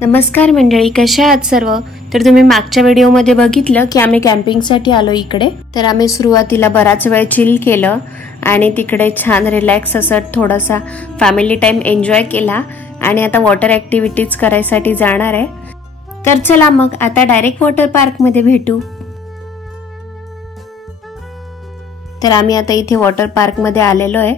नमस्कार मंडळी, कशा आहात सर्व? तर तुम्ही मागच्या व्हिडिओमध्ये बघितलं की आम्ही कॅम्पिंगसाठी आलो इकडे. तर आम्ही सुरुवातीला बराच वेळ चिल केलं आणि तिकडे छान रिलॅक्स असं थोडासा फॅमिली टाइम एन्जॉय केला आणि आता वॉटर ऍक्टिव्हिटीज करायसाठी जाणार आहे. तर चला मग आता डायरेक्ट वॉटर पार्क मध्ये भेटू. तर आम्ही आता इथे वॉटर पार्क मध्ये आलेलो आहे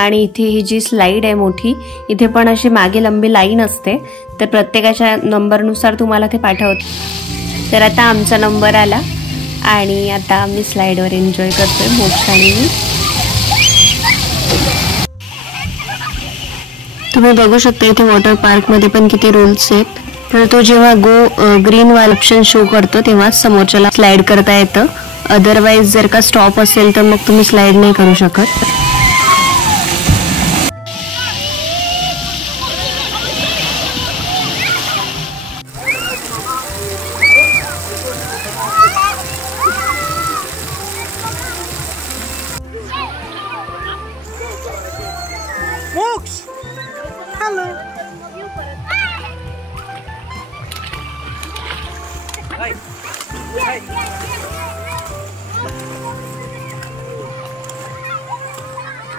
आणि इथे ही जी स्लाइड आहे मोठी, इथे पण अशी मागे लंबी लाईन असते. तर प्रत्येकाच्या नंबरनुसार तुम्हाला ते पाठवते. तर आता आमचा नंबर आला आणि आता आम्ही स्लाइडवर एन्जॉय करतोय मोक्ष आणि मी. तुम्ही बघू शकता इथे वॉटर पार्क मध्ये पण किती रूल्स आहेत. तर तो जेव्हा ग्रीन वाला ऑप्शन शो करतो तेव्हा समोरच्याला स्लाइड करता येतं. अदरवाइज जर का स्टॉप असेल तर मग तुम्ही स्लाइड नाही करू शकत. Mox! Hello! Hi! Hi!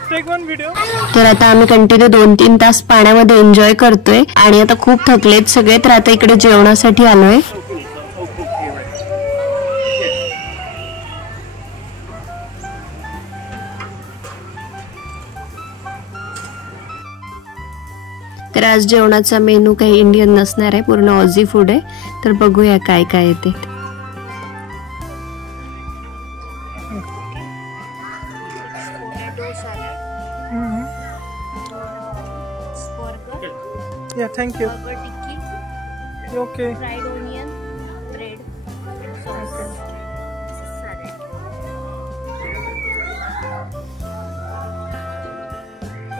Take one video. तर आता आम्ही कंटिन्यू 2-3 तास पाण्यामध्ये एन्जॉय करतोय आणि आता खूप थकलेत सगळे. तर आता इकडे जेवणासाठी आलोय. तर आज जेवणाचा मेनू काही इंडियन नसणार आहे, पूर्ण ऑझी फूड आहे. तर बघूया काय काय येते. Yeah, thank you. Okay. Fried onion, bread, sauce.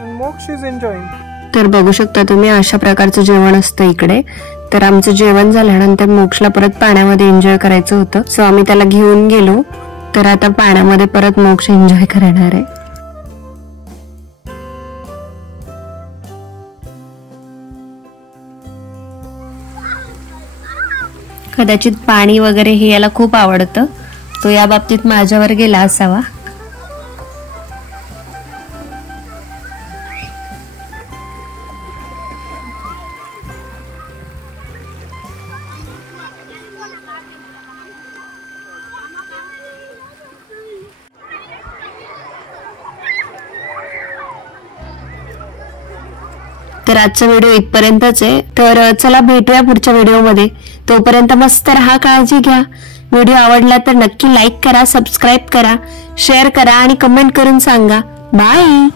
And Mox is enjoying. तर बघू शकता तुम्ही अशा प्रकारचं जेवण असतं इकडे. तर आमचं जेवण झाल्यानंतर मोक्षला परत पाण्यामध्ये एन्जॉय करायचं होतं, सो आम्ही त्याला घेऊन गेलो. तर आता पाण्यामध्ये परत मोक्ष एन्जॉय करणार आहे. कदाचित पाणी वगैरे हे याला खूप आवडतं, तो या बाबतीत माझ्यावर गेला असावा. तर आजचा व्हिडिओ इथपर्यंतच आहे. तर चला भेटूया पुढच्या व्हिडिओमध्ये. तोपर्यंत मस्त राहा, काळजी घ्या. व्हिडिओ आवडला तर नक्की लाईक करा, सबस्क्राईब करा, शेअर करा आणि कमेंट करून सांगा. बाय.